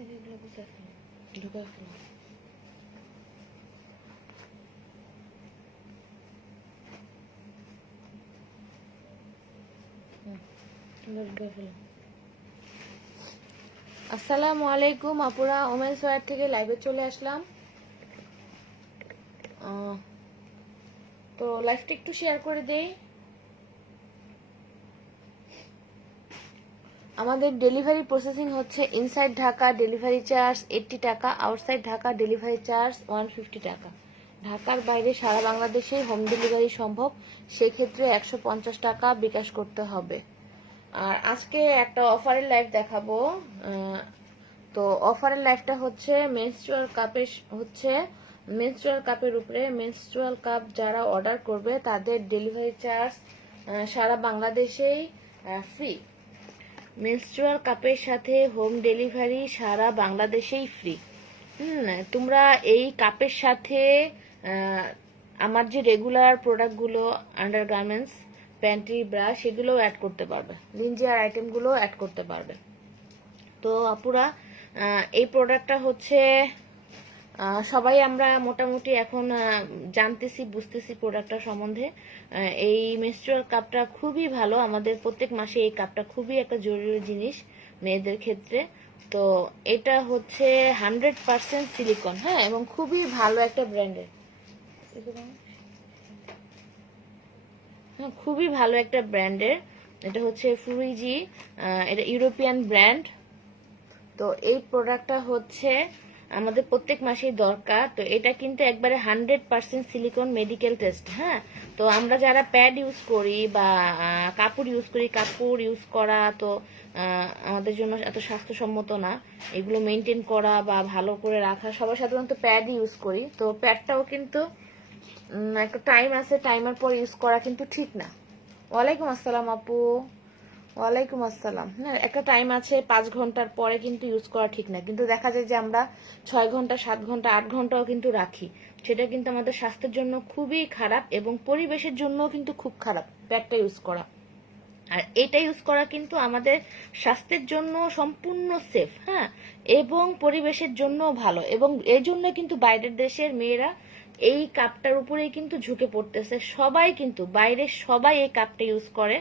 আসসালামু আলাইকুম আপুরা, ওমেন সোয়ার থেকে লাইভে চলে আসলাম। তো লাইভটা একটু শেয়ার করে দেই। আমাদের ডেলিভারি প্রসেসিং হচ্ছে ইনসাইড ঢাকা ডেলিভারি চার্জ 80 টাকা, আউটসাইড ঢাকা ডেলিভারি চার্জ 150 টাকা। ঢাকার বাইরে সারা বাংলাদেশে হোম ডেলিভারি সম্ভব, সেক্ষেত্রে 150 টাকা বিকাশ করতে হবে। আর আজকে একটা অফারের লাইভ দেখাবো। তো অফারের লাইভটা হচ্ছে মেনস্ট্রুয়াল কাপের উপরে। মেনস্ট্রুয়াল কাপ যারা অর্ডার করবে তাদের ডেলিভারি চার্জ সারা বাংলাদেশেই ফ্রি। মেনস্ট্রুয়াল কাপের সাথে হোম ডেলিভারি সারা বাংলাদেশেই ফ্রি। তোমরা এই কাপের সাথে আমার যে রেগুলার প্রোডাক্টগুলো আন্ডারগার্মেন্টস, প্যান্টি, ব্রা সেগুলোও অ্যাড করতে পারবে, লিনজিয়ার আইটেমগুলো অ্যাড করতে পারবে। তো আপুরা, এই প্রোডাক্টটা হচ্ছে সবাই আমরা মোটামুটি এখন জানতেছি, বুঝতেছি প্রোডাক্টটা সম্বন্ধে। এই মেনস্ট্রুয়াল কাপটা খুবই ভালো, আমাদের প্রত্যেক মাসে এই কাপটা খুবই একটা জরুরি জিনিস মেয়েদের ক্ষেত্রে। তো এটা হচ্ছে 100% সিলিকন, হ্যাঁ, এবং খুবই ভালো একটা ব্র্যান্ডের, হ্যাঁ, খুবই ভালো একটা ব্র্যান্ডের। এটা হচ্ছে ফুরিজি, এটা ইউরোপিয়ান ব্র্যান্ড। তো এই প্রোডাক্টটা হচ্ছে আমাদের প্রত্যেক মাসেই দরকার। তো এটা কিন্তু একবারে 100% সিলিকন মেডিকেল টেস্ট, হ্যাঁ। তো আমরা যারা প্যাড ইউজ করি বা কাপড় ইউজ করা তো আমাদের জন্য এত স্বাস্থ্যসম্মত না। এগুলো মেনটেন করা বা ভালো করে রাখা, সবাই সাধারণত প্যাড ইউজ করি। তো প্যাডটাও কিন্তু একটা টাইম আছে, টাইমের পর ইউজ করা কিন্তু ঠিক না। ওয়ালাইকুম আসসালাম আপু। ওয়ালাইকুম আসসালাম। হ্যাঁ, একটা টাইম আছে, 5 ঘন্টার পরে কিন্তু ইউজ করা ঠিক না। কিন্তু দেখা যায় যে আমরা 6 ঘন্টা, 7 ঘন্টা, 8 ঘন্টাও কিন্তু রাখি। সেটা কিন্তু আমাদের স্বাস্থ্যের জন্য খুবই খারাপ এবং পরিবেশের জন্যও কিন্তু খুব খারাপ প্যাডটা ইউজ করা। আর এটা ইউজ করা কিন্তু আমাদের স্বাস্থ্যের জন্য সম্পূর্ণ সেফ, হ্যাঁ, এবং পরিবেশের জন্য ভালো। এবং এই জন্য কিন্তু বাইরের দেশের মেয়েরা এই কাপটার উপরেই কিন্তু ঝুঁকে পড়তেছে। সবাই কিন্তু বাইরের সবাই এই কাপটা ইউজ করে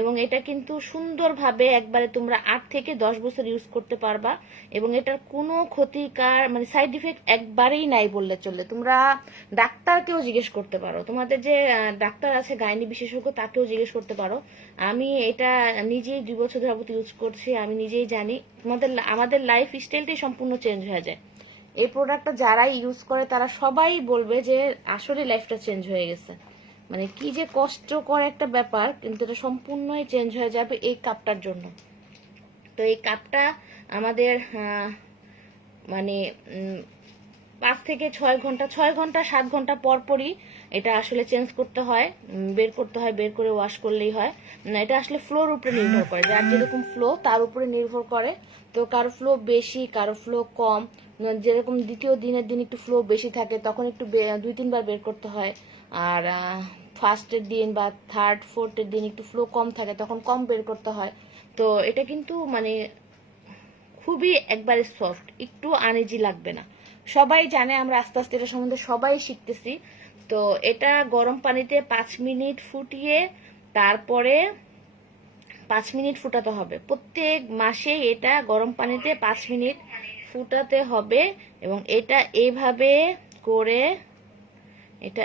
এবং এটা কিন্তু সুন্দরভাবে একবারে তোমরা 8 থেকে 10 বছর ইউজ করতে পারবা এবং এটার কোনো ক্ষতিকার মানে সাইড ইফেক্ট একবারেই নাই বললে চলে। তোমরা ডাক্তারকেও জিজ্ঞেস করতে পারো, তোমাদের যে ডাক্তার আছে গাইনি বিশেষজ্ঞ তাকেও জিজ্ঞেস করতে পারো। আমি এটা নিজেই 2 বছর যাবত ইউজ করছি, আমি নিজেই জানি আমাদের লাইফ স্টাইলটাই সম্পূর্ণ চেঞ্জ হয়ে যায়। এই প্রোডাক্টটা যারাই ইউজ করে তারা সবাই বলবে যে আসলে লাইফটা চেঞ্জ হয়ে গেছে। মানে কি যে কষ্টকর একটা ব্যাপার, কিন্তু এটা সম্পূর্ণই চেঞ্জ হয়ে যাবে এই কাপটার জন্য। তো এই কাপটা আমাদের মানে 5 থেকে 6 ঘন্টা, 6 ঘন্টা 7 ঘন্টা পর পরই এটা আসলে চেঞ্জ করতে হয়, বের করতে হয়, বের করে ওয়াশ করলেই হয়। এটা আসলে ফ্লোর উপরে নির্ভর করে, যার যেরকম ফ্লো তার উপরে নির্ভর করে। তো কারো ফ্লো বেশি, কারো ফ্লো কম। যেরকম দ্বিতীয় দিনের দিন একটু ফ্লো বেশি থাকে তখন একটু 2-3 বার বের করতে হয়। আর ফার্স্টের দিন বা থার্ড ফোর্থের দিন একটু ফ্লো কম থাকে তখন কম বের করতে হয়। তো এটা কিন্তু মানে খুবই একবারে সফট, একটু আনইজি লাগবে না। সবাই জানে, আমরা আস্তে আস্তে এটা সম্বন্ধে সবাই শিখতেছি। তো এটা গরম পানিতে 5 মিনিট ফুটিয়ে তারপরে 5 মিনিট ফুটাতে হবে। প্রত্যেক মাসে এটা গরম পানিতে 5 মিনিট ফুটাতে হবে এবং এটা এইভাবে করে, এটা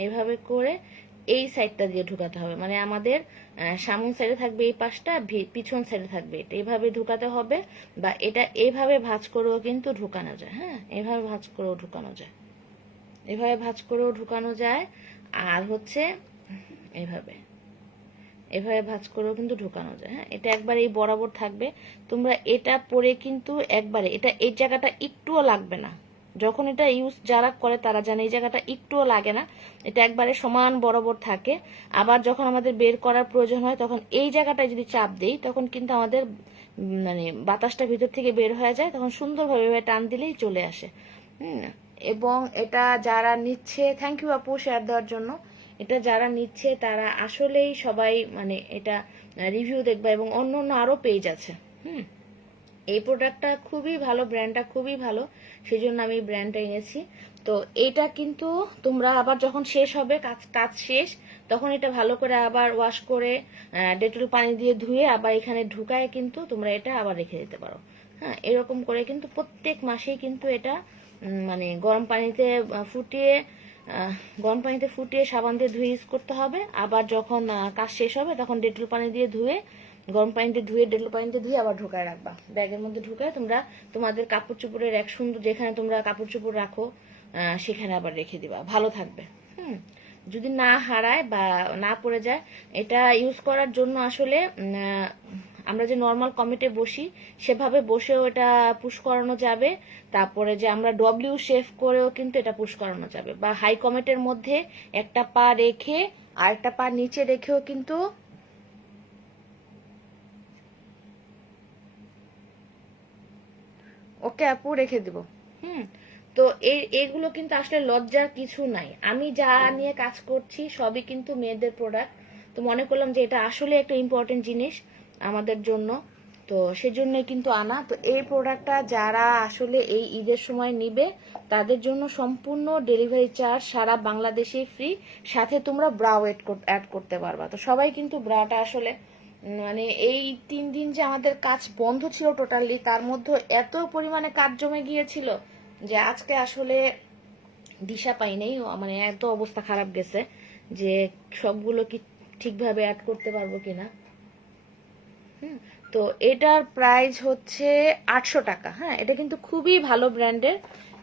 এইভাবে করে এই সাইডটা দিয়ে ঢুকাতে হবে। মানে আমাদের সামন সাইডে থাকবে এই পাশটা, পিছন সাইডে থাকবে এটা, এইভাবে ঢুকাতে হবে। বা এটা এইভাবে ভাঁজ করেও কিন্তু ঢুকানো যায়, হ্যাঁ, এইভাবে ভাঁজ করেও ঢুকানো যায়, এভাবে ভাঁজ করেও ঢুকানো যায়। আর হচ্ছে এইভাবে ভাঁজ করেও কিন্তু ঢুকানো যায়, হ্যাঁ। এটা একবার এই বরাবর থাকবে। তোমরা এটা পরে কিন্তু একবারে এটা এই জায়গাটা একটুও লাগবে না। যখন এটা ইউজ যারা করে তারা জানে এই জায়গাটা একটুও লাগে না, এটা একবারে সমান বরাবর থাকে। আবার যখন আমাদের বের করার প্রয়োজন হয় তখন এই জায়গাটায় যদি চাপ দেই তখন কিন্তু আমাদের মানে বাতাসটা ভিতর থেকে বের হয়ে যায়, তখন সুন্দরভাবে টান দিলেই চলে আসে। এবং এটা যারা নিচ্ছে, থ্যাংক ইউ আপু শেয়ার দেওয়ার জন্য। এটা যারা নিচ্ছে তারা আসলেই সবাই মানে এটা রিভিউ দেখবা এবং অন্য অন্য আরো পেজ আছে, এই প্রোডাক্টটা খুবই ভালো, ব্র্যান্ডটা খুবই ভালো, সেই জন্য আমি ব্র্যান্ডটা এনেছি। তো এটা কিন্তু তোমরা আবার যখন শেষ হবে, কাজ কাজ শেষ, তখন এটা ভালো করে আবার ওয়াশ করে ডেটল পানি দিয়ে ধুয়ে আবার এখানে ঢুকায় কিন্তু তোমরা এটা আবার রেখে দিতে পারো। হ্যাঁ, এরকম করে কিন্তু প্রত্যেক মাসেই কিন্তু এটা মানে গরম পানিতে ফুটিয়ে সাবান দিয়ে ধুয়ে ইউজ করতে হবে। আবার যখন কাজ শেষ হবে তখন ডেটল পানি দিয়ে ধুয়ে, গরম পানিতে ধুয়ে ডেটল পানিতে ধুয়ে আবার ঢুকায় রাখবা, ব্যাগের মধ্যে ঢুকায় তোমরা তোমাদের কাপড় চোপড়ের এক সুন্দর, যেখানে তোমরা কাপড় চোপড় রাখো সেখানে আবার রেখে দিবা, ভালো থাকবে। যদি না হারায় বা না পড়ে যায়, এটা ইউজ করার জন্য আসলে আমরা যে নর্মাল কমিটে বসি সেভাবে বসেও এটা পুশ করানো যাবে। তারপরে যে আমরা ডব্লিউ শেভ করেও কিন্তু এটা পুশ করানো যাবে, বা হাই কমিটের মধ্যে একটা পা রেখে আর একটা পা নিচে রেখেও কিন্তু। ওকে আপু, রেখে দিব। তো এইগুলো কিন্তু আসলে লজ্জার কিছু নাই। আমি যা নিয়ে কাজ করছি সবই কিন্তু মেয়েদের প্রোডাক্ট। তো মনে করলাম যে এটা আসলে একটা ইম্পর্টেন্ট জিনিস আমাদের জন্য, তো সেজন্যই কিন্তু আনা। তো এই প্রোডাক্টটা যারা আসলে এই ঈদের সময় নিবে তাদের জন্য সম্পূর্ণ ডেলিভারি চার্জ সারা বাংলাদেশে ফ্রি, সাথে তোমরা ব্রাও অ্যাড করতে পারবা। তো সবাই কিন্তু ব্রাটা আসলে মানে এই 3 দিন যে আমাদের কাজ বন্ধ ছিল টোটালি, তার মধ্যে এত পরিমাণে কাজ জমে গিয়েছিল যে আজকে আসলে দিশা পাই নেই, মানে এত অবস্থা খারাপ গেছে যে সবগুলো কি ঠিকভাবে অ্যাড করতে পারবো কিনা। তো এটার প্রাইস হচ্ছে 800 টাকা। হ্যাঁ, এটা কিন্তু খুবই ভালো ব্র্যান্ডের।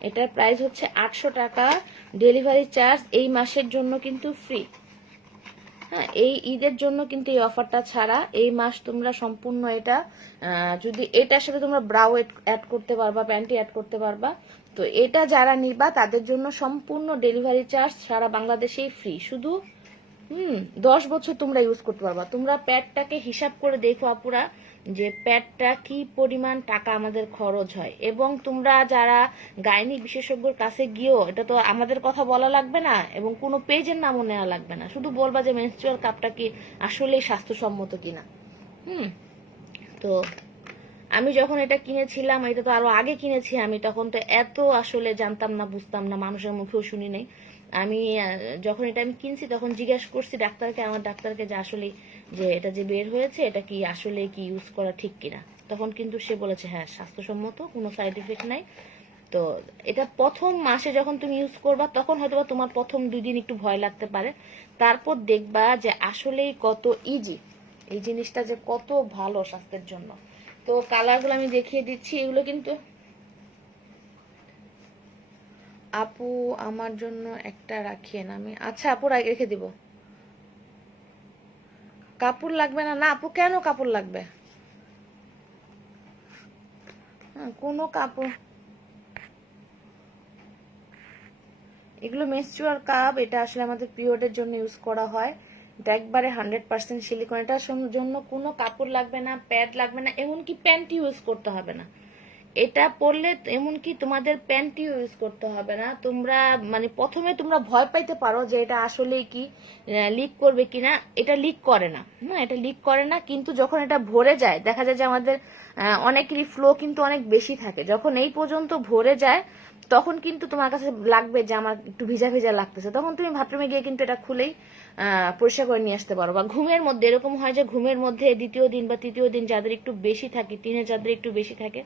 এটার প্রাইস হচ্ছে 800 টাকা, ডেলিভারি চার্জ এই মাসের জন্য কিন্তু ফ্রি। হ্যাঁ, এই ঈদের জন্য কিন্তু এই অফারটা ছাড়া এই মাস তোমরা সম্পূর্ণ এটা যদি এটার সাথে তোমরা ব্রাও অ্যাড করতে পারবা, প্যান্টি অ্যাড করতে পারবা। তো এটা যারা নিবা তাদের জন্য সম্পূর্ণ ডেলিভারি চার্জ সারা বাংলাদেশেই ফ্রি। শুধু 10 বছর তোমরা ইউজ করতে পারবা। তোমরা প্যাডটাকে হিসাব করে দেখো আপুরা যে প্যাডটা কি পরিমাণ টাকা আমাদের খরচ হয়। এবং তোমরা যারা গাইনি বিশেষজ্ঞর কাছে গিয়েও, এটা তো আমাদের কথা বলা লাগবে না এবং কোনো পেজের নামও নেওয়া লাগবে না, শুধু বলবা যে মেনস্ট্রুয়াল কাপটা কি আসলেই স্বাস্থ্যসম্মত কিনা। তো আমি যখন এটা কিনেছিলাম, এটা তো আরো আগে কিনেছি আমি, তখন তো এত আসলে জানতাম না, বুঝতাম না, মানুষের মুখেও শুনি নেই। আমি যখন এটা আমি কিনছি তখন জিজ্ঞাসা করছি ডাক্তারকে, আমার ডাক্তারকে, যে আসলে যে এটা যে বের হয়েছে এটা কি আসলে কি ইউজ করা ঠিক কিনা। তখন কিন্তু সে বলেছে হ্যাঁ স্বাস্থ্যসম্মত, কোনো সাইড ইফেক্ট নাই। তো এটা প্রথম মাসে যখন তুমি ইউজ করবা তখন হয়তো তোমার প্রথম 2 দিন একটু ভয় লাগতে পারে, তারপর দেখবা যে আসলেই কত ইজি এই জিনিসটা, যে কত ভালো স্বাস্থ্যের জন্য। তো কালারগুলো আমি দেখিয়ে দিচ্ছি, এগুলো কিন্তু আপু আমার জন্য একটা রাখিয়েন। আমি আচ্ছা আপু রেখে দিব। কাপড় লাগবে না? না আপু, কেন কাপড় লাগবে? কোনো কাপড়, এগুলো মেনস্ট্রুয়াল কাপ, এটা আসলে আমাদের পিরিয়ডের জন্য ইউজ করা হয়। এটা একবারে 100% সিলিকন। এটার জন্য কোনো কাপড় লাগবে না, প্যাড লাগবে না, এমনকি প্যান্ট ইউজ করতে হবে না। এটা পরলে এমনকি তোমাদের প্যান্টি ইউজ করতে হবে না। তোমরা মানে প্রথমে তোমরা ভয় পাইতে পারো যে এটা আসলে কি লিক করবে কিনা। এটা লিক করে না, না এটা লিক করে না। কিন্তু যখন এটা ভরে যায় দেখা যায় যে আমাদের অনেকেরই ফ্লো কিন্তু অনেক বেশি থাকে, যখন এই পর্যন্ত ভরে যায় তখন কিন্তু তোমার কাছে লাগবে যে আমার একটু ভিজা ভিজা লাগতেছে, তখন তুমি বাথরুমে গিয়ে কিন্তু এটা খুলেই পরিষ্কার করে নিয়ে আসতে পারো। বা ঘুমের মধ্যে এরকম হয় যে ঘুমের মধ্যে 2য় দিন বা 3য় দিন যাদের একটু বেশি থাকে, টিনের যাদের একটু বেশি থাকে,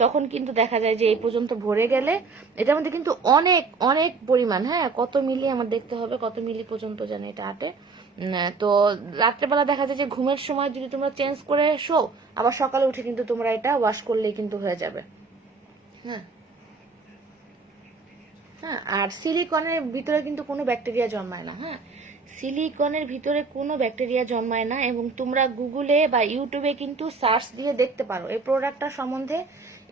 তখন কিন্তু দেখা যায় যে এই পর্যন্ত ভরে গেলে এটার মধ্যে কিন্তু অনেক অনেক পরিমাণ, হ্যাঁ কত মিলি আমার দেখতে হবে, কত মিলি পর্যন্ত জানে এটা আটে। তো রাত্রেবেলা দেখা যায় যে ঘুমের সময় যদি তোমরা চেঞ্জ করে শো, আবার সকালে উঠে কিন্তু তোমরা এটা ওয়াশ করলেই কিন্তু হয়ে যাবে। হ্যাঁ হ্যাঁ, আর সিলিকনের ভিতরে কিন্তু কোনো ব্যাকটেরিয়া জন্মায় না। হ্যাঁ, সিলিকনের ভিতরে কোনো ব্যাকটেরিয়া জন্মায় না। এবং তোমরা গুগলে বা ইউটিউবে কিন্তু সার্চ দিয়ে দেখতে পারো এই প্রোডাক্টটা সম্বন্ধে,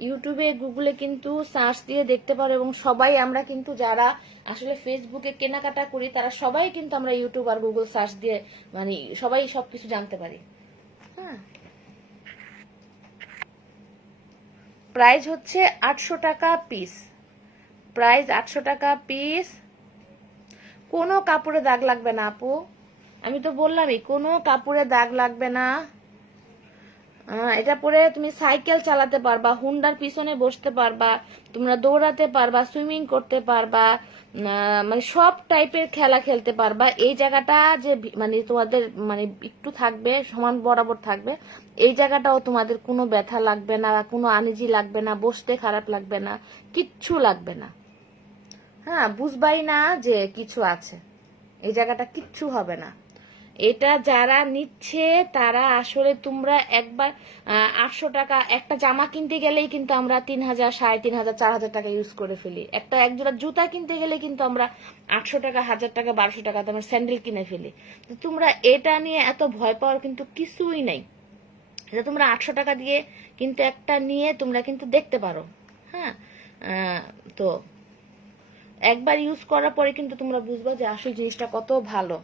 ইউটিউবে গুগলে কিন্তু সার্চ দিয়ে দেখতে পারো। এবং সবাই আমরা কিন্তু যারা আসলে ফেসবুকে কেনাকাটা করি তারা সবাই কিন্তু আমরা ইউটিউব আর গুগল সার্চ দিয়ে মানে সবাই সবকিছু জানতে পারি। হ্যাঁ, প্রাইস হচ্ছে 800 টাকা পিস। প্রাইস 800 টাকা পিস। কোনো কাপড়ে দাগ লাগবে না আপু, আমি তো বললামই কোনো কাপড়ে দাগ লাগবে না। এটা পরে তুমি সাইকেল চালাতে পারবা, হুন্ডার পিছনে বসতে পারবা, তোমরা দৌড়াতে পারবা, সুইমিং করতে পারবা, মানে সব টাইপের খেলা খেলতে পারবা। এই জায়গাটা যে মানে তোমাদের মানে একটু থাকবে, সমান বরাবর থাকবে, এই জায়গাটাও তোমাদের কোনো ব্যথা লাগবে না, কোনো আনিজি লাগবে না, বসতে খারাপ লাগবে না, কিচ্ছু লাগবে না। হ্যাঁ, বুঝবাই না যে কিছু আছে, এই জায়গাটা কিচ্ছু হবে না। এটা যারা নিচ্ছে তারা আসলে তোমরা একবার 800 টাকা একটা জামা কিনতে গেলেই কিন্তু আমরা 3000, 3500, 4000 টাকা ইউজ করে ফেলি। এক জোড়া জুতা কিনতে গেলে কিন্তু আমরা 800 টাকা, 1000 টাকা, 1200 টাকা তোমার স্যান্ডেল কিনে ফেলি। তো তোমরা এটা নিয়ে এত ভয় পাওয়ার কিন্তু কিছুই নাই। এটা তোমরা 800 টাকা দিয়ে কিন্তু একটা নিয়ে তোমরা কিন্তু দেখতে পারো। হ্যাঁ, তো একবার ইউজ করার পরে কিন্তু তোমরা বুঝবা যে আসলে জিনিসটা কত ভালো।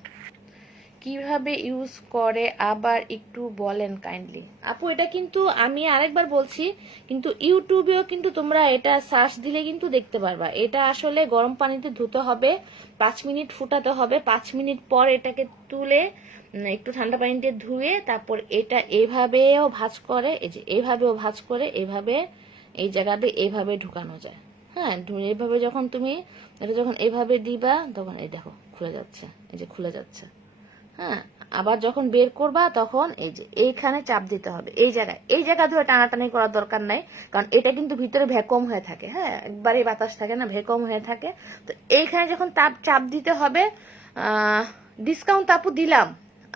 কিভাবে ইউজ করে আবার একটু বলেন কাইন্ডলি। আপু এটা কিন্তু আমি আরেকবার বলছি, কিন্তু ইউটিউবেও কিন্তু তোমরা এটা সার্চ দিলে কিন্তু দেখতে পারবা। এটা আসলে গরম পানিতে ধুতে হবে, 5 মিনিট ফুটাতে হবে, 5 মিনিট পর এটাকে তুলে একটু ঠান্ডা পানিতে ধুয়ে তারপর এটা এইভাবেও ভাঁজ করে, এই যে এইভাবেও ভাঁজ করে, এইভাবে এই জায়গাতে এইভাবে ঢুকানো যায়। হ্যাঁ, এইভাবে যখন তুমি এটা যখন এইভাবে দিবা তখন এই দেখো খুলে যাচ্ছে, এই যে খুলে যাচ্ছে। হ্যাঁ, আবার যখন বের করবা তখন এই যে এইখানে চাপ দিতে হবে, এই জায়গা ধরে টানাটানি করার দরকার নাই, কারণ এটা কিন্তু ভিতরে ভ্যাকুয়াম হয়ে থাকে। হ্যাঁ, একবারে বাতাস থাকে না, ভ্যাকুয়াম হয়ে থাকে। তো এইখানে যখন চাপ দিতে হবে। ডিসকাউন্ট আপু দিলাম।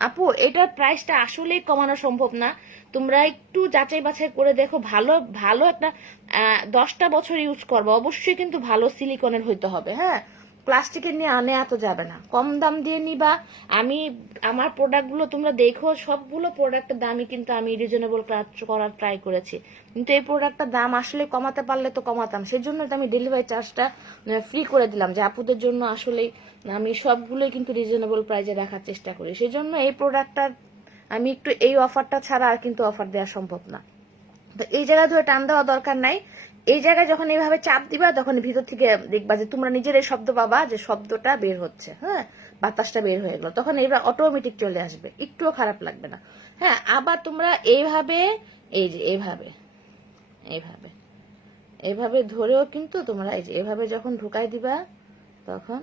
আপু এটার প্রাইসটা আসলেই কমানো সম্ভব না, তোমরা একটু যাচাই বাছাই করে দেখো। ভালো ভালো একটা 10টা বছর ইউজ করবো অবশ্যই, কিন্তু ভালো সিলিকনের হইতে হবে। হ্যাঁ, প্লাস্টিকের নিয়ে এত যাবে না, কম দাম দিয়ে নিবা। আমার প্রোডাক্টগুলো তোমরা দেখো, সবগুলো প্রোডাক্টের দামই কিন্তু আমি রিজনেবল করার ট্রাই করেছি, কিন্তু এই প্রোডাক্টটার দাম আসলে কমাতে পারলে তো কমাতাম। সেজন্য তো আমি ডেলিভারি চার্জটা ফ্রি করে দিলাম, যে আপুদের জন্য আসলে আমি সবগুলোই কিন্তু রিজনেবল প্রাইসে রাখার চেষ্টা করি। সেজন্য এই প্রোডাক্টটা আমি একটু এই অফারটা ছাড়া আর কিন্তু অফার দেওয়া সম্ভব না। তো এই জায়গায় ধরে টান দেওয়া দরকার নাই। এই জায়গায় যখন এইভাবে চাপ দিবা তখন ভিতর থেকে দেখবা যে তোমরা নিজের এই শব্দ পাবা, যে শব্দটা বের হচ্ছে। হ্যাঁ, বাতাসটা বের হয়ে গেল, তখন এইবার অটোমেটিক চলে আসবে, একটুও খারাপ লাগবে না। হ্যাঁ, আবার তোমরা এইভাবে এই যে এইভাবে এইভাবে এইভাবে ধরেও কিন্তু তোমরা এই যে এইভাবে যখন ঢুকাই দিবা তখন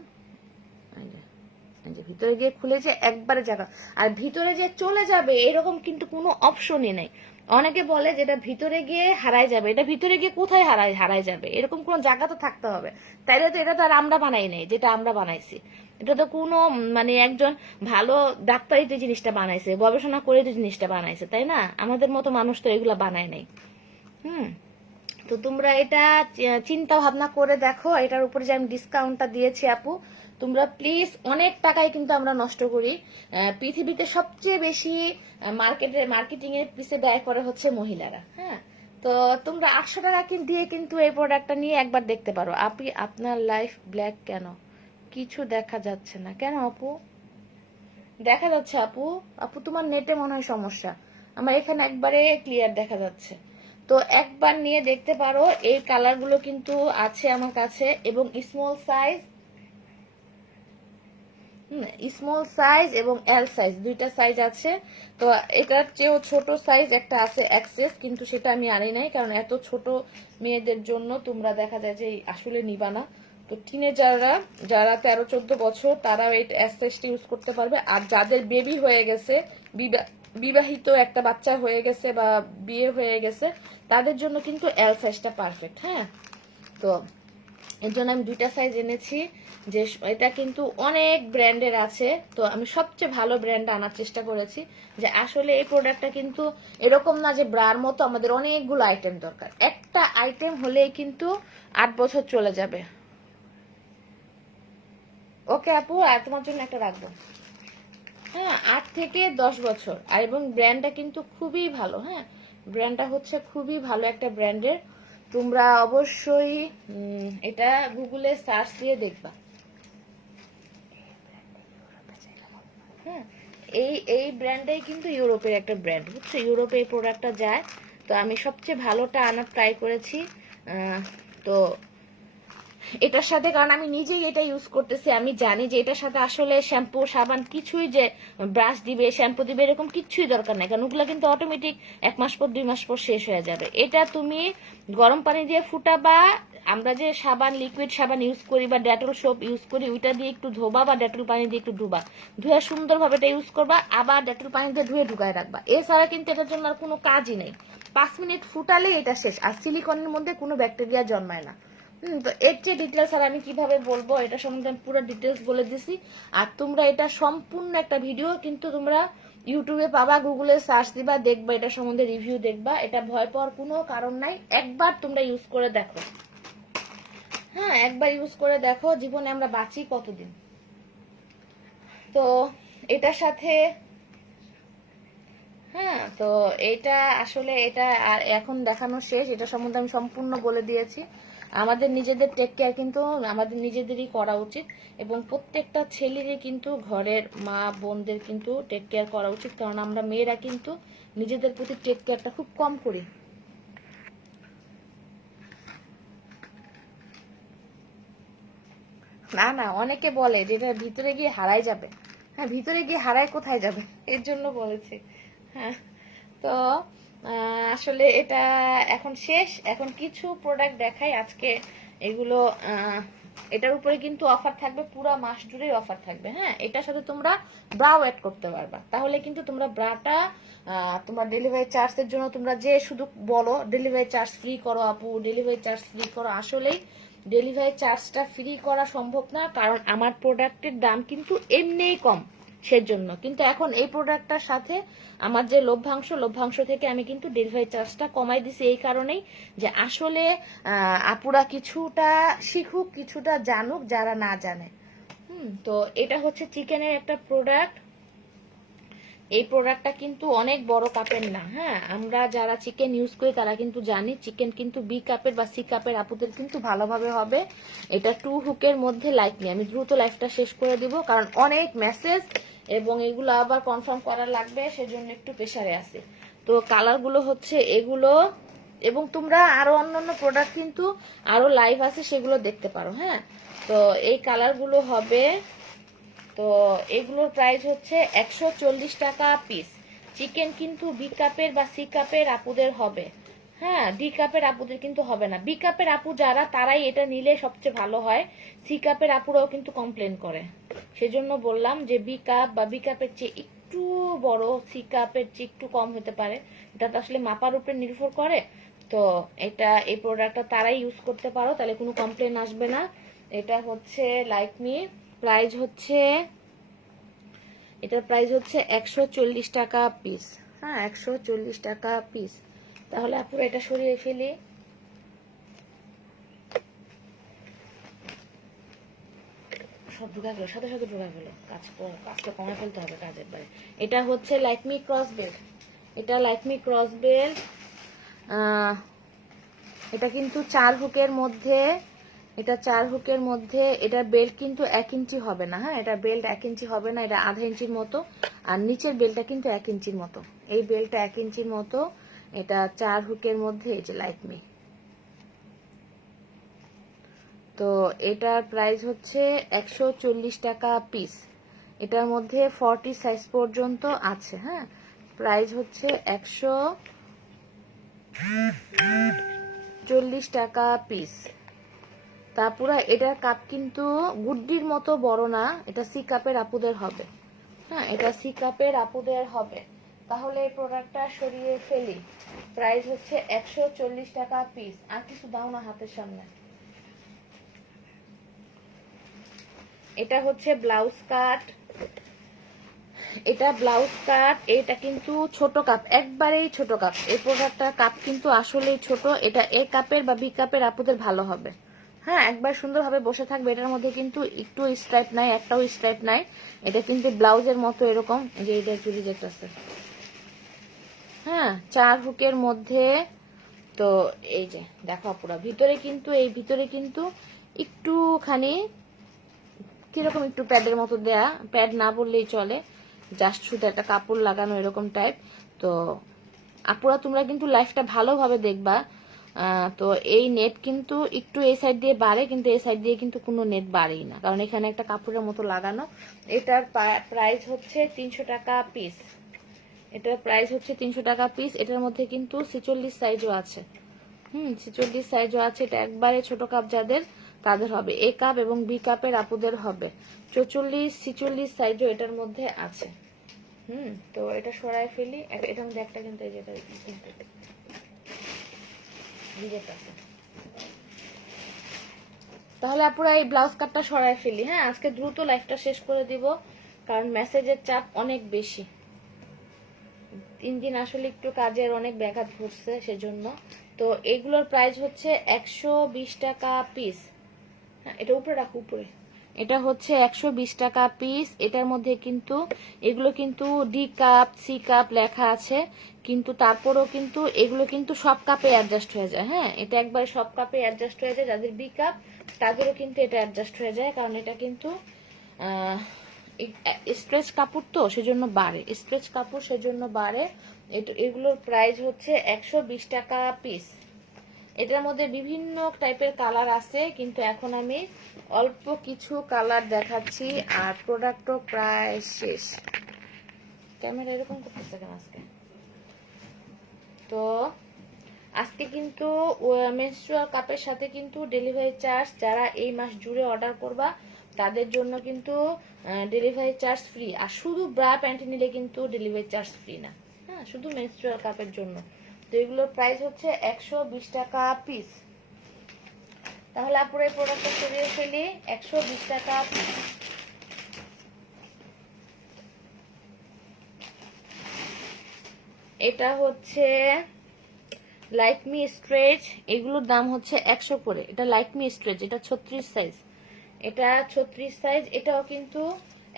এই যে ভিতরে গিয়ে খুলেছে একবারে জায়গা, আর ভিতরে যে চলে যাবে এরকম কিন্তু কোনো অপশনই নাই। অনেকে বলে যেটা ভিতরে গিয়ে হারায় যাবে, এটা ভিতরে গিয়ে কোথায় হারায় যাবে, এরকম কোন জায়গা তো থাকতে হবে। তাইলে তো এটা তো আর আমরা বানাই নাই, যেটা আমরা বানাইছি এটা তো কোনো মানে একজন ভালো ডাক্তারই তো জিনিসটা বানাইছে, গবেষণা করে তো জিনিসটা বানাইছে, তাই না? আমাদের মতো মানুষ তো এগুলা বানায় নাই। হুম, তো তোমরা এটা চিন্তা ভাবনা করে দেখো। এটার উপরে যে আমি ডিসকাউন্টটা দিয়েছি আপু, তোমরা প্লিজ, অনেক টাকাই কিন্তু আমরা নষ্ট করি। পৃথিবীতে সবচেয়ে বেশি মার্কেটিং এর পিছে ব্যয় করে হচ্ছে মহিলারা। হ্যাঁ, তো তোমরা 800 টাকা দিয়ে কিন্তু এই প্রোডাক্টটা নিয়ে একবার দেখতে পারো। আপনি আপনার লাইফ ব্ল্যাক কেন? কিছু দেখা যাচ্ছে না কেন আপু? দেখা যাচ্ছে আপু। আপু তোমার নেটে মনে হয় সমস্যা, আমার এখানে একবারে ক্লিয়ার দেখা যাচ্ছে। তো একবার নিয়ে দেখতে পারো, এই কালারগুলো কিন্তু আছে আমার কাছে, এবং স্মল সাইজ এবং এল সাইজ, দুইটা সাইজ আছে। তো এটার চেয়েও ছোট সাইজ একটা আছে এক্সেস, কিন্তু সেটা আমি আনি নাই, কারণ এত ছোট মেয়েদের জন্য তোমরা দেখা যায় যে আসলে নিবা না। তো টিনেজাররা যারা 13-14 বছর তারাও এই এক্সেসটা ইউজ করতে পারবে। আর যাদের বেবি হয়ে গেছে, বিবাহিত একটা বাচ্চা হয়ে গেছে বা বিয়ে হয়ে গেছে, তাদের জন্য কিন্তু এল সাইজটা পারফেক্ট। হ্যাঁ, তো এর জন্য আমি দুইটা সাইজ এনেছি। যে এটা কিন্তু অনেক ব্র্যান্ডের আছে, তো আমি সবচেয়ে ভালো ব্র্যান্ড আনার চেষ্টা করেছি। যে আসলে এই প্রোডাক্টটা কিন্তু এরকম না যে ব্রার মতো আমাদের অনেকগুলো আইটেম দরকার, একটা আইটেম হলেই কিন্তু 8 বছর চলে যাবে। ওকে আপু, আর তোমার জন্য একটা রাখবো। হ্যাঁ, 8 থেকে 10 বছর। আর এবং ব্র্যান্ডটা কিন্তু খুবই ভালো। হ্যাঁ, ব্র্যান্ডটা হচ্ছে খুবই ভালো একটা ব্র্যান্ডের, তোমরা অবশ্যই এটা গুগলে সার্চ দিয়ে দেখবা। হ্যাঁ, এই ব্র্যান্ডটাই কিন্তু ইউরোপের একটা ব্র্যান্ড, বুঝছো? ইউরোপে এই প্রোডাক্টটা যায়। তো আমি সবচেয়ে ভালোটা আনার ট্রাই করেছি। তো এটার সাথে, কারণ আমি নিজেই এটা ইউজ করতেছি, আমি জানি যে এটার সাথে আসলে শ্যাম্পু সাবান কিছুই, যে ব্রাশ দিবে শ্যাম্পু দিবে এরকম কিছুই দরকার নাই, কারণ ওগুলো কিন্তু অটোমেটিক 1 মাস পর 2 মাস পর শেষ হয়ে যাবে। এটা তুমি গরম পানি দিয়ে ফুটাবা, আমরা যে সাবান লিকুইড সাবান ইউজ করি বা ডেটল সোপ ইউজ করি ওইটা দিয়ে একটু ধোবা বা ডেটল পানি দিয়ে একটু ধুবা, ধুয়ে সুন্দরভাবে এটা ইউজ করবা, আবার ডেটল পানি দিয়ে ধুয়ে ঢুকায় রাখবা। এছাড়া কিন্তু এটার জন্য আর কোনো কাজই নেই। 5 মিনিট ফুটালে এটা শেষ। আর সিলিকনের মধ্যে কোনো ব্যাকটেরিয়া জন্মায় না। তো এর চেয়ে ডিটেলস আর আমি কিভাবে বলবো, এটা সম্বন্ধে আমি পুরো ডিটেলস বলে দিছি। আর তোমরা এটা সম্পূর্ণ একটা ভিডিও কিন্তু তোমরা ইউটিউবে পাবা, গুগলে সার্চ দিবা, দেখবা এটা সম্বন্ধে রিভিউ দেখবা। এটা ভয় পাওয়ার কোনো কারণ নাই, একবার তোমরা ইউজ করে দেখো। হ্যাঁ, একবার ইউজ করে দেখো, জীবনে আমরা বাঁচি কতদিন। তো এটার সাথে হ্যাঁ, তো এটা আসলে এটা আর এখন দেখানো শেষ। এটা সম্বন্ধে আমি সম্পূর্ণ বলে দিয়েছি। আমাদের নিজেদের টেক কেয়ার কিন্তু আমাদের নিজেদেরই করা উচিত, এবং প্রত্যেকটা ছেলেরই কিন্তু ঘরের মা বোনদের কিন্তু টেক কেয়ার করা উচিত, কারণ আমরা মেয়েরা কিন্তু নিজেদের প্রতি টেক কেয়ারটা খুব কম করি। না না, অনেকে বলে যে এটা ভিতরে গিয়ে হারাই যাবে। হ্যাঁ, ভিতরে গিয়ে হারায় কোথায় যাবে, এর জন্য বলেছে। হ্যাঁ, তো আসলে এটা এখন শেষ। এখন কিছু প্রোডাক্ট দেখাই আজকে। এগুলো এটার উপরে কিন্তু অফার থাকবে, পুরো মাস জুড়েই অফার থাকবে। হ্যাঁ, এটার সাথে তোমরা ব্রাও অ্যাড করতে পারবা, তাহলে কিন্তু তোমরা ব্রাটা তোমার ডেলিভারি চার্জের জন্য তোমরা যে শুধু বলো ডেলিভারি চার্জ ফ্রি করো আপু, ডেলিভারি চার্জ ফ্রি করো, আসলেই ডেলিভারি চার্জটা ফ্রি করা সম্ভব না, কারণ আমার প্রোডাক্টের দাম কিন্তু এমনিই কম, সেজন্য। কিন্তু এখন এই প্রোডাক্টটার সাথে আমার যে লভ্যাংশ থেকে আমি কিন্তু ডেলিভারি চার্জটা কমাই দিছি, এই কারণেই যে আসলে আপুরা কিছুটা শিখুক, কিছুটা জানুক যারা না জানে। তো এটা হচ্ছে চিকেনের একটা প্রোডাক্ট। এই প্রোডাক্টটা কিন্তু অনেক বড় কাপের না। হ্যাঁ, আমরা যারা চিকেন ইউজ করি তারা কিন্তু জানি চিকেন কিন্তু বি কাপের বা সি কাপের আপুদের কিন্তু ভালোভাবে হবে। এটা 2 হুকের মধ্যে লাইটলি, আমি দ্রুত লাইফটা শেষ করে দিব কারণ অনেক মেসেজ এবং এগুলো আবার কনফার্ম করা লাগবে, সেজন্য একটু প্রেসারে আছে। তো কালারগুলো হচ্ছে এগুলো, এবং তোমরা আরো অন্যান্য প্রোডাক্ট কিন্তু আরো লাইভ আছে, সেগুলো দেখতে পারো। হ্যাঁ, তো এই কালারগুলো হবে। তো এগুলোর প্রাইস হচ্ছে 140 টাকা পিস। চিকেন কিন্তু বি কাপের বা সি কাপের আপুদের হবে। হ্যাঁ, ডি কাপের আপুদের কিন্তু হবে না। বি কাপের আপু যারা, তারাই এটা নিলে সবচেয়ে ভালো হয়। সি কাপের আপুরাও কিন্তু কমপ্লেন করে, সেজন্য বললাম যে বি কাপ বা বি কাপের চেয়ে একটু বড়, সি কাপের চেয়ে একটু কম হতে পারে। এটা তো আসলে মাপার উপরে নির্ভর করে। তো এটা এই প্রোডাক্টটা তারাই ইউজ করতে পারো, তাহলে কোনো কমপ্লেন আসবে না। এটা হচ্ছে লাইকমি, প্রাইস হচ্ছে, এটার প্রাইস হচ্ছে 140 টাকা পিস। হ্যাঁ, 140 টাকা পিস। তাহলে আপুরা এটা সরিয়ে ফেলি। সব ঢুকা গেল, সাথে সাথে ঢুকা গেল। কাজটা কমে ফেলতে হবে কাজের বাইরে। এটা হচ্ছে লাইকমি ক্রস বেল্ট। এটা লাইকমি ক্রস বেল্ট। এটা কিন্তু 4 হুকের মধ্যে, এটা 4 হুকের মধ্যে। এটা বেল্ট কিন্তু 1 ইঞ্চি হবে না। হ্যাঁ, এটা বেল্ট 1 ইঞ্চি হবে না, এটা আধা ইঞ্চির মতো। আর নিচের বেল্টটা কিন্তু 1 ইঞ্চির মতো। এই বেল্টটা 1 ইঞ্চির মতো। এটা 4 হুকের মধ্যে, এই যে লাইকমি। তো এটার প্রাইস হচ্ছে 140 টাকা পিস। এটার মধ্যে 40 সাইজ পর্যন্ত আছে। হ্যাঁ, প্রাইস হচ্ছে 140 টাকা পিস। তারপরে এটার কাপ কিন্তু গুড্ডির মতো বড় না, এটা সি কাপের আপুদের হবে। হ্যাঁ, এটা সি কাপের আপুদের হবে। তাহলে এই প্রোডাক্টটা সরিয়ে ফেলি। প্রাইস হচ্ছে 140 টাকা পিস। আর কিছু দাও না হাতের সামনে। এটা হচ্ছে ব্লাউজ কাট। এটা ব্লাউজ কাট। এটা কিন্তু ছোট কাপ, একবারেই ছোট কাপ। এই প্রোডাক্টটার কাপ কিন্তু আসলেই ছোট। এটা এ কাপের বা বি কাপের আপুদের ভালো হবে। হ্যাঁ, একবার সুন্দরভাবে বসে থাকবে। এটার মধ্যে কিন্তু একটু স্ট্রাইপ নাই, একটাও স্ট্রাইপ নাই। এটা কিন্তু ব্লাউজের মতো এরকম, যে এটা একটু রিজেক্ট আছে। হ্যাঁ, 4 হুকের মধ্যে। তো এই যে দেখো পুরো ভিতরে কিন্তু, এই ভিতরে কিন্তু একটুখানি কিরকম একটু প্যাডের মতো দেয়া, প্যাড না বললেই চলে, জাস্ট শুধু একটা কাপড় লাগানো এরকম টাইপ। তো আপুরা তোমরা কিন্তু লাইফটা ভালোভাবে দেখবা। তো এই নেট কিন্তু একটু এই সাইড দিয়ে বাড়ে, কিন্তু এই সাইড দিয়ে কিন্তু কোনো নেট বাড়েই না, কারণ এখানে একটা কাপড়ের মতো লাগানো। এটার প্রাইস হচ্ছে 300 টাকা পিস। এটার প্রাইস হচ্ছে 300 টাকা পিস। এটার মধ্যে কিন্তু 46 সাইজও আছে। 46 সাইজও আছে। এটা একবারে ছোট কাপ যাদের, তাদের হবে। এ কাপ এবং বি কাপের আপুদের হবে। 44 46 সাইজও এটার মধ্যে আছে। তো এটা সরাই ফেলি। এটার মধ্যে একটা কিন্তু এই যেটা আছে। তাহলে আপুরা এই ব্লাউজ কাটটা সরাই ফেলি। হ্যাঁ, আজকে দ্রুত লাইফটা শেষ করে দিব, কারণ মেসেজের চাপ অনেক বেশি। 3 দিন আসলে একটু কাজের অনেক ব্যাঘাত ঘটছে সেজন্য। তো এগুলোর প্রাইস হচ্ছে 120 টাকা পিস। হ্যাঁ, এটা উপরে রাখো, উপরে। এটা হচ্ছে 120 টাকা পিস। এটার মধ্যে কিন্তু এগুলো কিন্তু ডি কাপ সি কাপ লেখা আছে, কিন্তু তারপরেও কিন্তু এগুলো কিন্তু সব কাপে অ্যাডজাস্ট হয়ে যায়। হ্যাঁ, এটা একবারে সব কাপে অ্যাডজাস্ট হয়ে যায়। যাদের বি কাপ তাদেরও কিন্তু এটা অ্যাডজাস্ট হয়ে যায়, কারণ এটা কিন্তু স্ট্রেচ কাপড়, তো সেজন্য বাড়ে। স্ট্রেচ কাপড় সেজন্য বাড়ে। এগুলোর প্রাইস হচ্ছে 120 টাকা পিস। এটার মধ্যে বিভিন্ন টাইপের কালার আছে, কিন্তু এখন আমি অল্প কিছু কালার দেখাচ্ছি, আর প্রোডাক্টও প্রায় শেষ। ক্যামেরা এরকম করতেছে কেন আজকে? তো আজকে কিন্তু মেনস্ট্রুয়াল কাপের সাথে কিন্তু ডেলিভারি চার্জ, যারা এই মাস জুড়ে অর্ডার করবা তাদের জন্য কিন্তু ডেলিভারি চার্জ ফ্রি। আর শুধু ব্রা প্যান্ট নিলে কিন্তু ডেলিভারি চার্জ ফ্রি না। হ্যাঁ, শুধু মেনস্ট্রুয়াল কাপের জন্য। তো এগুলোর প্রাইস হচ্ছে 120 টাকা পিস। তাহলে আপুরা এই প্রোডাক্টটা সরিয়ে ফেলি। 120 টাকা পিস। এটা হচ্ছে লাইকমি স্ট্রেচ। এগুলোর দাম হচ্ছে 100 করে। এটা লাইকমি স্ট্রেচ, এটা 36 সাইজ। এটা 36 সাইজ, এটাও কিন্তু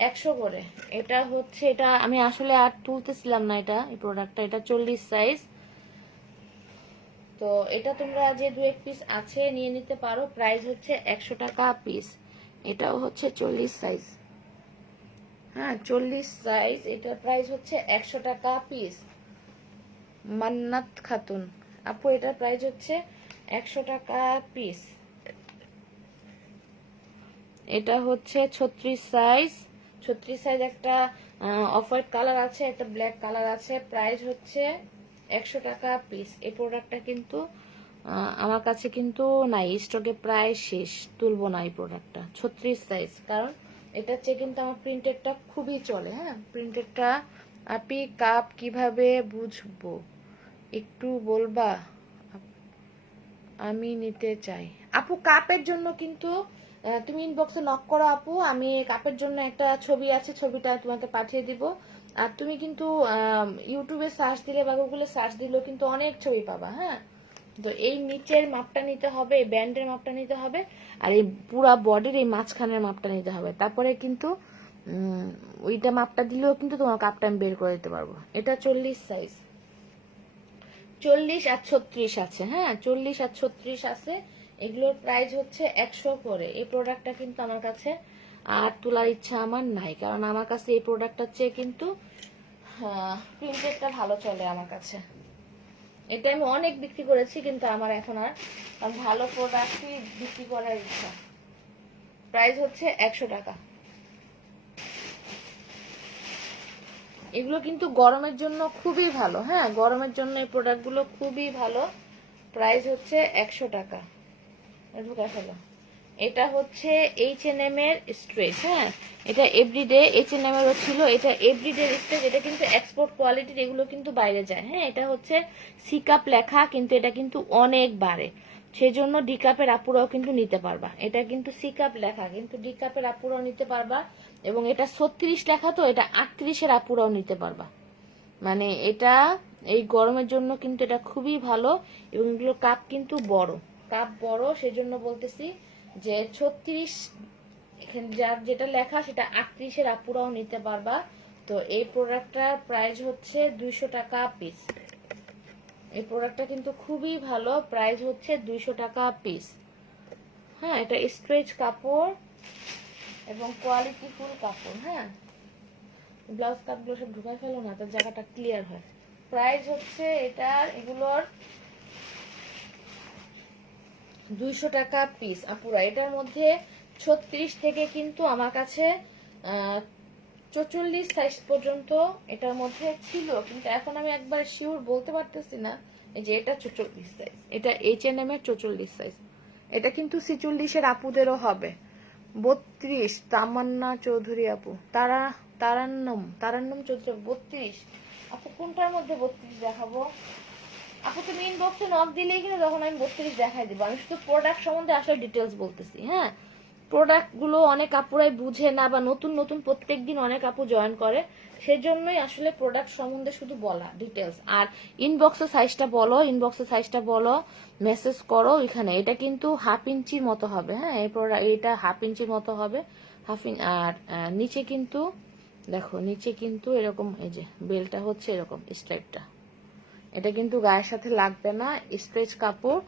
100 করে। এটা হচ্ছে, এটা আমি আসলে আর তুলতেছিলাম না এটা, এই প্রোডাক্টটা। এটা 40 সাইজ। তো এটা তোমরা যে 2-1 পিস আছে নিয়ে নিতে পারো। প্রাইস হচ্ছে 100 টাকা পিস। এটাও হচ্ছে 40 সাইজ। হ্যাঁ, 40 সাইজ। এটার প্রাইস হচ্ছে 100 টাকা পিস। মান্নাত খাতুন আপু, এটার প্রাইস হচ্ছে 100 টাকা পিস। এটা হচ্ছে 36 সাইজ। 36 সাইজ একটা অফ হোয়াইট কালার আছে, একটা ব্ল্যাক কালার আছে। প্রাইস হচ্ছে 100 টাকা পিস। এই প্রোডাক্টটা কিন্তু আমার কাছে কিন্তু নাই, স্টকে প্রায় শেষ। তুলবো না এই প্রোডাক্টটা। 36 সাইজ, কারণ এটার চেয়ে কিন্তু আমার প্রিন্টেডটা খুবই চলে। হ্যাঁ, প্রিন্টেডটা আপনি কাপ কিভাবে বুঝবো একটু বলবা? আমি নিতে চাই আপু। কাপের জন্য কিন্তু তুমি ইনবক্সে নক করো আপু, আমি কাপের জন্য একটা ছবি আছে, ছবিটা তোমাকে পাঠিয়ে দিব। আর তুমি কিন্তু ইউটিউবে সার্চ দিলে বা গুগলে সার্চ দিলেও কিন্তু অনেক ছবি পাবা। হ্যাঁ, তো এই নিচের মাপটা নিতে হবে, এই ব্যান্ডের মাপটা নিতে হবে, আর এই পুরা বডির এই মাঝখানের মাপটা নিতে হবে। তারপরে কিন্তু ওইটা মাপটা দিলেও কিন্তু তোমার কাপটা আমি বের করে দিতে পারবো। এটা 40 সাইজ। 40 আর 36 আছে। হ্যাঁ, 40 আর 36 আছে। এগুলোর প্রাইস হচ্ছে 100 করে। এই প্রোডাক্টটা কিন্তু আমার কাছে আর তোলার ইচ্ছা আমার নাই, কারণ আমার কাছে এই প্রোডাক্টটার চেয়ে কিন্তু প্রিন্টেডটা ভালো চলে আমার কাছে। এটা আমি অনেক বিক্রি করেছি, কিন্তু আমার এখন আর ভালো প্রোডাক্টই বিক্রি করার ইচ্ছা। প্রাইস হচ্ছে 100 টাকা। এগুলো কিন্তু গরমের জন্য খুবই ভালো। হ্যাঁ, গরমের জন্য এই প্রোডাক্টগুলো খুবই ভালো। প্রাইস হচ্ছে 100 টাকা। ঢুকা ফেলো। এটা হচ্ছে H&M এর স্ট্রেচ। হ্যাঁ, এটা এভরিডে H&M এরও ছিল। এটা এভরিডে স্ট্রেচ। এটা কিন্তু এক্সপোর্ট কোয়ালিটির, এগুলো কিন্তু বাইরে যায়। হ্যাঁ, এটা হচ্ছে সি কাপ লেখা, কিন্তু এটা কিন্তু অনেক বাড়ে, সেজন্য ডি কাপের আপুরাও কিন্তু নিতে পারবা। এটা কিন্তু সি কাপ লেখা, কিন্তু ডি কাপের আপুরাও নিতে পারবা। এবং এটা 36 লেখা, তো এটা 38-এর আপুরাও নিতে পারবা। মানে এটা এই গরমের জন্য কিন্তু এটা খুবই ভালো। এবং এগুলো কাপ কিন্তু বড়, কাপ বড়, সেজন্য বলতেছি যে 36 এখানে যার যেটা লেখা সেটা 38-এর আপুরাও নিতে পারবা। তো এই প্রোডাক্টটার প্রাইস হচ্ছে 200 টাকা পিস। এই প্রোডাক্টটা কিন্তু খুবই ভালো। প্রাইস হচ্ছে 200 টাকা পিস। হ্যাঁ, এটা স্ট্রেচ কাপড় এবং কোয়ালিটি ফুল কাপড়। হ্যাঁ, ব্লাউজ কাটগুলো সব ঢুকাই ফেলো না, তার জায়গাটা ক্লিয়ার হয়। প্রাইস হচ্ছে এটার, এগুলোর 200 টাকা পিস আপুরা। এটার মধ্যে 36 থেকে কিন্তু আমার কাছে 44 সাইজ পর্যন্ত এটার মধ্যে ছিল, কিন্তু এখন আমি একবার শিওর বলতে পারতেছি না। এই যে এটা 44 সাইজ, এটা H&M এর 44 সাইজ। এটা কিন্তু 46 এর আপুদেরও হবে। 32 তামান্না চৌধুরী আপু, তারান্নম চৌধুরী 32 আপু, কোনটার মধ্যে 32 দেখাবো আপু? তুমি ইনবক্সে নক দিলেই কিন্তু তখন আমি 32 দেখাই দিব। আমি শুধু প্রোডাক্ট সম্বন্ধে আসলে ডিটেলস বলতেছি। হ্যাঁ, প্রোডাক্ট গুলো অনেক আপুরাই বুঝে না, বা নতুন নতুন প্রত্যেকদিন অনেক আপু জয়েন করে, সেজন্যই আসলে প্রোডাক্ট সম্বন্ধে শুধু বলা ডিটেলস। আর ইনবক্সে সাইজটা বলো, মেসেজ করো এখানে। এটা কিন্তু 1/2 ইঞ্চির মতো হবে। হ্যাঁ, এই প্রোডাক্ট এটা 1/2 ইঞ্চির মতো হবে, আর নিচে কিন্তু দেখো, নিচে কিন্তু এরকম, এই যে বেলটা হচ্ছে এরকম স্ট্রাইপটা, এটা কিন্তু গায়ের সাথে লাগবে না, স্ট্রেচ কাপড়।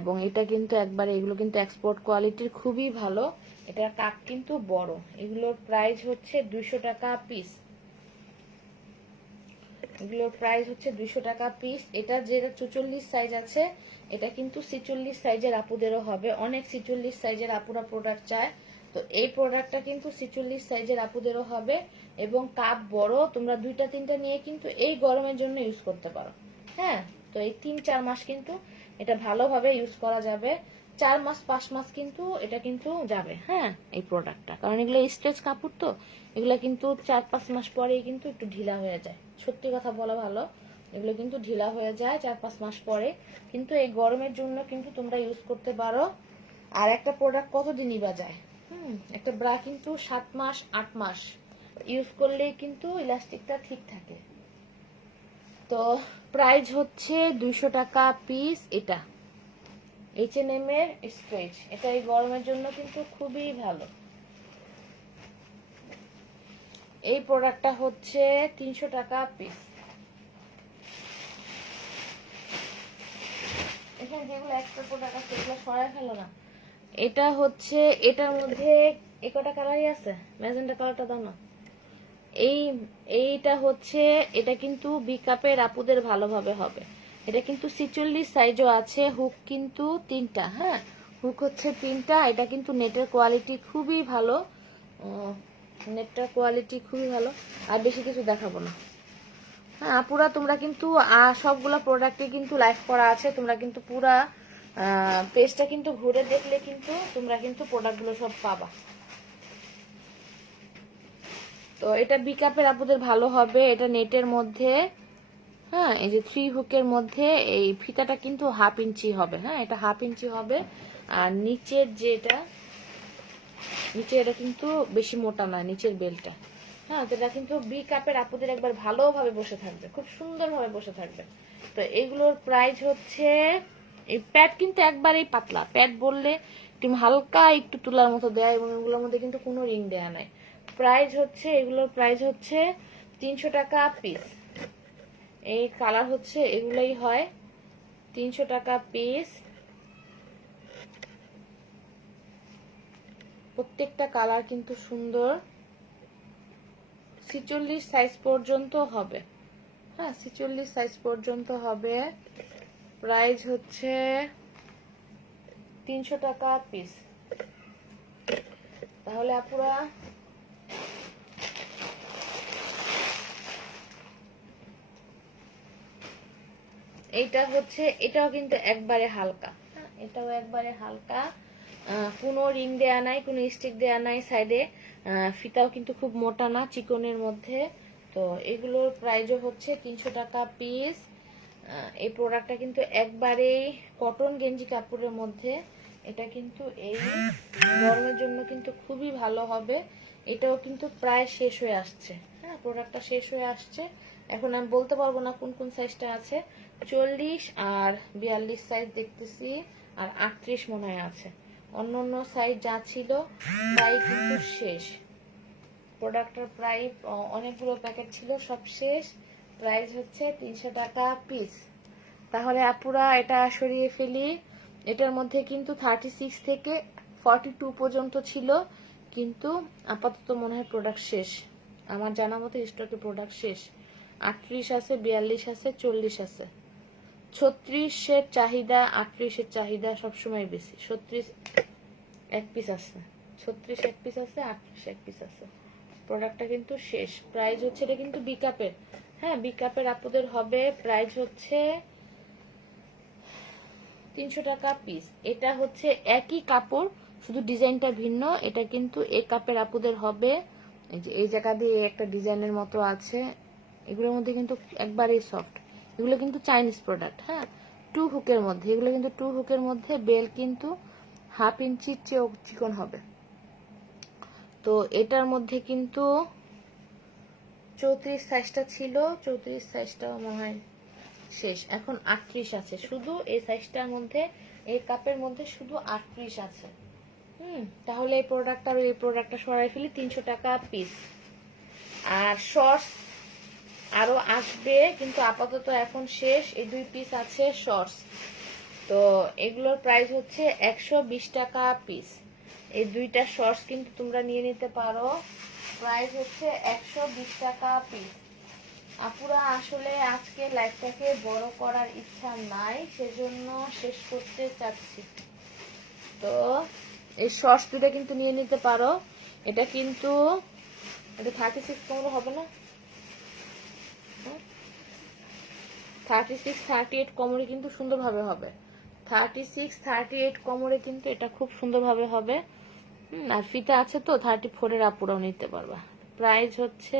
এবং এটা কিন্তু একবারে, এগুলো কিন্তু এক্সপোর্ট কোয়ালিটির, খুবই ভালো। এটার কাপ কিন্তু বড়। এগুলোর প্রাইস হচ্ছে 200 টাকা পিস। এগুলোর প্রাইস হচ্ছে 200 টাকা পিস। এটা যেটা 44 সাইজ আছে, এটা কিন্তু 46 সাইজের আপুদেরও হবে। অনেক 46 সাইজের আপুরা প্রোডাক্ট চায়, তো এই প্রোডাক্টটা কিন্তু 46 সাইজের আপুদেরও হবে। এবং কাপ বড়, তোমরা 2টা 3টা নিয়ে কিন্তু এই গরমের জন্য ইউজ করতে পারো। হ্যাঁ, তো এই 3-4 মাস কিন্তু এটা ভালোভাবে ইউজ করা যাবে। 4 মাস 5 মাস কিন্তু এটা কিন্তু যাবে। হ্যাঁ, এই প্রোডাক্টটা, কারণ এগুলো স্ট্রেচ কাপড়, তো এগুলো কিন্তু 4-5 মাস পরেই কিন্তু একটু ঢিলা হয়ে যায়। সত্যি কথা বলা ভালো, এগুলো কিন্তু ঢিলা হয়ে যায় 4-5 মাস পরে। কিন্তু এই গরমের জন্য কিন্তু তোমরা ইউজ করতে পারো। আর একটা প্রোডাক্ট কতদিনই বা যায়? একটা ব্রা কিন্তু 7 মাস 8 মাস ইউজ করলেই কিন্তু ইলাস্টিকটা ঠিক থাকে। তো প্রাইস হচ্ছে 200 টাকা পিস। এটা H&M এর স্ট্রেচ, এটা এই গরমের জন্য কিন্তু খুবই ভালো। এই প্রোডাক্টটা হচ্ছে 300 টাকা পিস। এখানে যেগুলো এক্সট্রা প্রোডাক্ট আছে এগুলো সরাই ফেলো না। এটা হচ্ছে, এটার মধ্যে একটা কালারই আছে, ম্যাজেন্টা কালারটা দাও না। এইটা হচ্ছে, এটা কিন্তু বি কাপের আপুদের ভালোভাবে হবে। এটা কিন্তু 46 সাইজও আছে। হুক কিন্তু 3টা। হ্যাঁ, হুক হচ্ছে 3টা। এটা কিন্তু নেটের কোয়ালিটি খুবই ভালো, নেটটার কোয়ালিটি খুবই ভালো। আর বেশি কিছু দেখাবো না। হ্যাঁ পুরা, তোমরা কিন্তু সবগুলা প্রোডাক্টে কিন্তু লাইভ করা আছে, তোমরা কিন্তু পুরা পেজটা কিন্তু ঘুরে দেখলে কিন্তু তোমরা কিন্তু প্রোডাক্টগুলো সব পাবা। তো এটা বিকাপের আপুদের ভালো হবে। এটা নেটের মধ্যে, হ্যাঁ, এই যে 3 হুকের মধ্যে এই ফিতাটা কিন্তু 1/2 ইঞ্চি হবে। হ্যাঁ, এটা 1/2 ইঞ্চি হবে। আর নিচের যেটা, নিচে এটা কিন্তু বেশি মোটা না, নিচের বেলটা। হ্যাঁ, তো এটা কিন্তু বি কাপের আপুদের একবার ভালোভাবে বসে থাকবে, খুব সুন্দরভাবে বসে থাকবে। তো এগুলোর প্রাইস হচ্ছে, এই প্যাড কিন্তু একবারেই পাতলা। প্যাড বললে তুমি হালকা একটু তুলার মতো দেয়, এবং এগুলোর মধ্যে কিন্তু কোনো রিং দেয়া নাই। প্রাইস হচ্ছে, এগুলোর প্রাইস হচ্ছে 300 টাকা পিস। এই কালার হচ্ছে এগুলাই হয়, 300 টাকা পিস। প্রত্যেকটা কালার কিন্তু সুন্দর। 46 সাইজ পর্যন্ত হবে। হ্যাঁ, 46 সাইজ পর্যন্ত হবে। প্রাইস হচ্ছে 300 টাকা পিস। তাহলে আপুরা এইটা হচ্ছে, এটাও কিন্তু একবারে হালকা। এটাও একবারে হালকা, কোনো রিং দেয়া নাই, কোনো স্টিক দেয়া নাই সাইডে। ফিতাও কিন্তু খুব মোটা না, চিকনের মধ্যে। তো এগুলোর প্রাইসও হচ্ছে 300 টাকা পিস। এই প্রোডাক্টটা কিন্তু একবারেই কটন গেঞ্জি কাপড়ের মধ্যে। এটা কিন্তু এই গরমের জন্য কিন্তু খুবই ভালো হবে। এটাও কিন্তু প্রায় শেষ হয়ে আসছে। হ্যাঁ, প্রোডাক্টটা শেষ হয়ে আসছে। এখন আমি বলতে পারবো না কোন কোন সাইজটা আছে। 40 আর 42 সাইজ দেখতেছি, আর 38 মনে হয় আছে। অন্য অন্য সাইজ যা ছিল তাই কিন্তু শেষ। প্রোডাক্টের প্রাইস, অনেকগুলো প্যাকেট ছিল, সব শেষ। প্রাইস হচ্ছে 300 টাকা পিস। তাহলে আপুরা এটা সরিয়ে ফেলি। এটার মধ্যে কিন্তু 36 থেকে 42 পর্যন্ত ছিল, কিন্তু আপাতত মনে হয় প্রোডাক্ট শেষ। আমার জানা মতো স্টকে প্রোডাক্ট শেষ। 38 আছে, 42 আছে, 40 আছে। 36-এর চাহিদা 38-এর চাহিদা সবসময় বেশি। 36 এক পিস আছে, 36 এক পিস আছে, 38 এক পিস আছে। প্রোডাক্টটা কিন্তু শেষ। প্রাইস হচ্ছে, এটা কিন্তু বি কাপের, হ্যাঁ বি কাপের আপুদের হবে। প্রাইস হচ্ছে 300 টাকা পিস। এটা হচ্ছে একই কাপড়, শুধু ডিজাইনটা ভিন্ন। এটা কিন্তু এ কাপের আপুদের হবে। এই যে এই জায়গা দিয়ে একটা ডিজাইনের মতো আছে, এগুলোর মধ্যে কিন্তু একবারেই সফট। এগুলো কিন্তু চাইনিজ প্রোডাক্ট, হ্যাঁ 2 হুকের মধ্যে। এগুলো কিন্তু 2 হুকের মধ্যে, বেল কিন্তু 1/2 ইঞ্চির চেয়েও চিকন হবে। তো এটার মধ্যে কিন্তু 34 সাইজটা ছিল, 34 সাইজটাও মনে হয় শেষ, এখন 38 আছে। শুধু এই সাইজটার মধ্যে, এই কাপের মধ্যে শুধু 38 আছে। তাহলে এই প্রোডাক্টটা আর এই প্রোডাক্টটা সরাই ফেলি, 300 টাকা পিস। আর শর্টস আরো আসবে, কিন্তু আপাতত এখন শেষ। এই 2 পিস আছে শর্টস। তো এগুলোর প্রাইস হচ্ছে 120 টাকা পিস। এই 2টা শর্টস কিন্তু তোমরা নিয়ে নিতে পারো। প্রাইস হচ্ছে 120 টাকা পিস। আপুরা আসলে আজকে লাইভটাকে বড় করার ইচ্ছা নাই, সেজন্য শেষ করতে চাচ্ছি। তো এই শর্টস দুটো কিন্তু নিয়ে নিতে পারো। এটা কিন্তু এটা 36 কোমর হবে না, 36 38 কোমরে কিন্তু সুন্দরভাবে হবে। 36 38 কোমরে কিন্তু এটা খুব সুন্দরভাবে হবে। আর ফিতা আছে তো 34 এর আপুরাও নিতে পারবা। প্রাইস হচ্ছে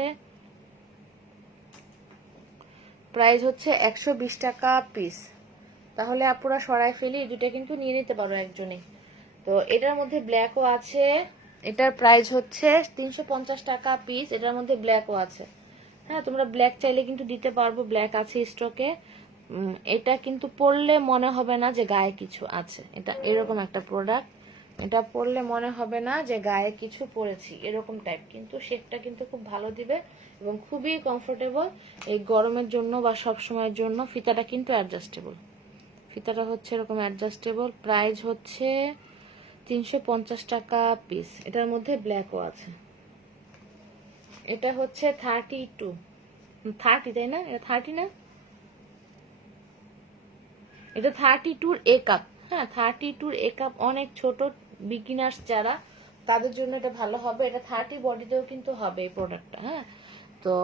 120 টাকা পিস। তাহলে আপুরা সরাই ফেলি, এই দুটো কিন্তু নিয়ে নিতে পারো একজনে। তো এটার মধ্যে ব্ল্যাকও আছে। এটার প্রাইস হচ্ছে 350 টাকা পিস। এটার মধ্যে ব্ল্যাকও আছে, হ্যাঁ তোমরা ব্ল্যাক চাইলে কিন্তু দিতে পারবো, ব্ল্যাক আছে স্টকে। এটা কিন্তু পরলে মনে হবে না যে গায়ে কিছু আছে। এটা এরকম একটা প্রোডাক্ট, এটা পরলে মনে হবে না যে গায়ে কিছু পরেছি, এরকম টাইপ। কিন্তু শেপটা কিন্তু খুব ভালো দিবে এবং খুবই কমফোর্টেবল এই গরমের জন্য বা সব সময়ের জন্য। ফিতাটা কিন্তু অ্যাডজাস্টেবল, ফিতাটা হচ্ছে এরকম অ্যাডজাস্টেবল। প্রাইস হচ্ছে 350 টাকা পিস। এটার মধ্যে ব্ল্যাকও আছে। এটা হচ্ছে 32 30, তাই না? এটা 30 না, এটা 32 এ কাপ। হ্যাঁ 32 এ কাপ, অনেক ছোট বিগিনার্স যারা, তাদের জন্য এটা ভালো হবে। এটা 30 বডিতেও কিন্তু হবে এই প্রোডাক্টটা, হ্যাঁ তো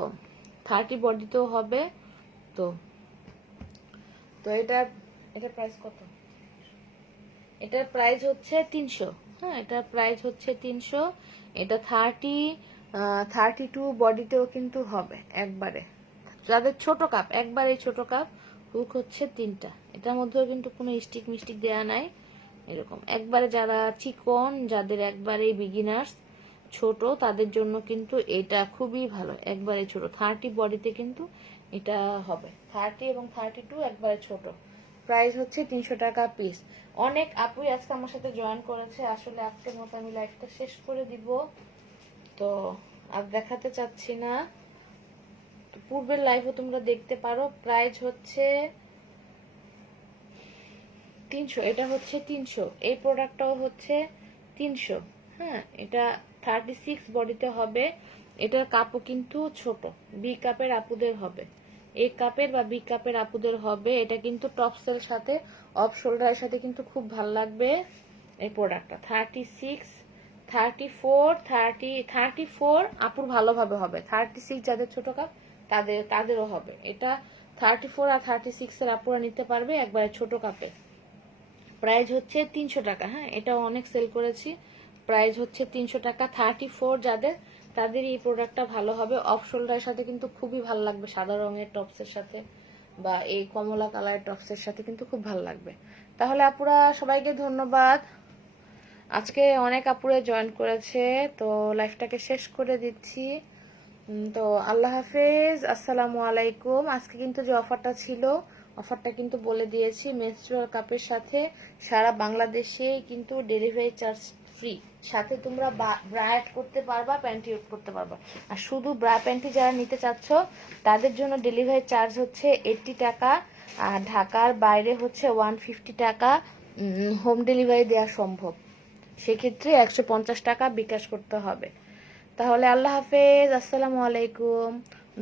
30 বডিতেও হবে। তো তো এটার প্রাইস কত? এটার প্রাইস হচ্ছে 300। হ্যাঁ এটার প্রাইস হচ্ছে 300। এটা 32 বডিতেও কিন্তু হবে একবারে। যাদের ছোট কাপ, একবারে ছোট কাপ, হুক হচ্ছে 3টা। এটার মধ্যেও কিন্তু কোনো স্টিক মিস্টিক দেয়া নাই, এরকম একবারে যারা চিকন, যাদের একবারে বিগিনার্স ছোট, তাদের জন্য কিন্তু এটা খুবই ভালো। একবারে ছোট 30 বডিতে কিন্তু এটা হবে। 30 এবং 32 একবারে ছোট। প্রাইস হচ্ছে 300 টাকা পিস। অনেক আপুই আজকে আমার সাথে জয়েন করেছে। আসলে আজকের মতো আমি লাইভটা শেষ করে দিব, তো আর দেখাতে চাচ্ছি না। পূর্বের লাইভও তোমরা দেখতে পারো। প্রাইস হচ্ছে 300। এটা হচ্ছে 300। এই প্রোডাক্টটাও হচ্ছে 300। হ্যাঁ এটা 36 বডিতে হবে। এটার কাপও কিন্তু ছোট, বি কাপের আপুদের হবে, এ কাপের বা বি কাপের আপুদের হবে। এটা কিন্তু টপসের সাথে, অফ শোল্ডারের সাথে কিন্তু খুব ভালো লাগবে এই প্রোডাক্টটা। 36 34 34 আপুর ভালোভাবে হবে। 36 যাদের ছোট কাপ তাদেরও হবে। এটা 34 আর 36 এর আপুরা নিতে পারবে একবারে ছোট কাপে। প্রাইস হচ্ছে 300 টাকা। হ্যাঁ এটাও অনেক সেল করেছি। প্রাইস হচ্ছে 300 টাকা। 34 যাদের, তাদের এই প্রোডাক্টটা ভালো হবে। অফ শোল্ডারের সাথে কিন্তু খুবই ভালো লাগবে, সাদা রঙের টপসের সাথে বা এই কমলা কালারের টপসের সাথে কিন্তু খুব ভালো লাগবে। তাহলে আপুরা সবাইকে ধন্যবাদ। আজকে অনেক আপুরে জয়েন করেছে, তো লাইফটাকে শেষ করে দিচ্ছি। তো আল্লাহ হাফেজ, আসসালামু আলাইকুম। আজকে কিন্তু যে অফারটা ছিল, অফারটা কিন্তু বলে দিয়েছি। মেনস্ট্রুয়াল কাপের সাথে সারা বাংলাদেশে কিন্তু ডেলিভারি চার্জ ফ্রি। সাথে তোমরা ব্রা অ্যাড করতে পারবা, প্যান্টি অ্যাড করতে পারবা। আর শুধু ব্রা প্যান্টি যারা নিতে চাচ্ছ, তাদের জন্য ডেলিভারি চার্জ হচ্ছে 80 টাকা। আর ঢাকার বাইরে হচ্ছে 150 টাকা হোম ডেলিভারি দেওয়া সম্ভব। সেক্ষেত্রে 150 টাকা বিকাশ করতে হবে। তাহলে আল্লাহ হাফেজ, আসসালামু আলাইকুম,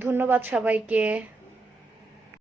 ধন্যবাদ সবাইকে।